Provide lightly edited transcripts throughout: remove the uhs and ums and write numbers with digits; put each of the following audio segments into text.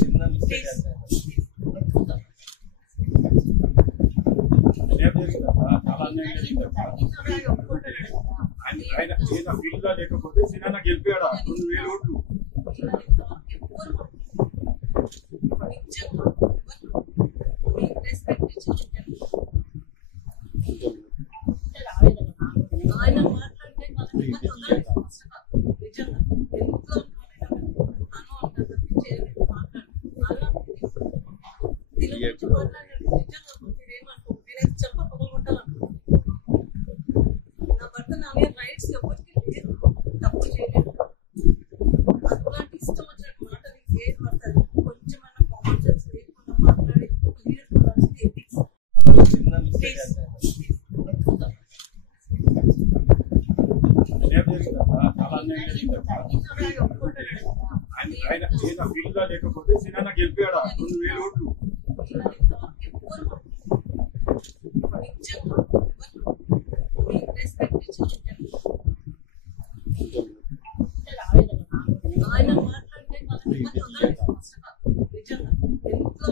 చిన్న మిస్టేక్ చాలా అన్యాయం ఆయన ఫీల్డ్ గా లేకపోతే సినిమా గెలిపాడా 2000 ఓట్లు. ఆయన మాట్లాడితే నా భర్త నా మీద రైట్స్ ఎవరికి లేదు, తప్పు చేయలేదు. అట్లాంటి ఇష్టం వచ్చినట్టు మాటలు ఏది పడతారు, కొంచెమైనా కామన్ సెన్స్ లేకుండా మాట్లాడి నేర్చుకోవాల్సింది ఎథిక్స్. చిన్న మిస్టేక్ చాలా అన్యాయం ఆయన ఫీల్డ్ గా లేకపోతే సినిమా గెలిపాడా 2000 ఓట్లు. ఆయన మాట్లాడితే నిజంగా ఎంతో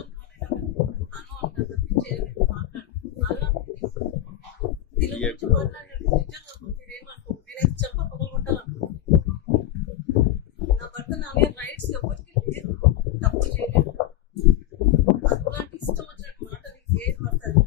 తను అంటారు చేయలేదు మాట్లాడు అలా దీని గురించి మాట్లాడాడు. నిజంగా మీరేమనుకో, నేనైతే చెప్ప పొగొట్టాలనుకో. నా భర్త నా మీద రైట్స్ ఎవరికి లేదు, తప్పు చేయలేదు. అట్లాంటి ఇష్టం వచ్చినట్టు మాటలు ఏది పడతారు,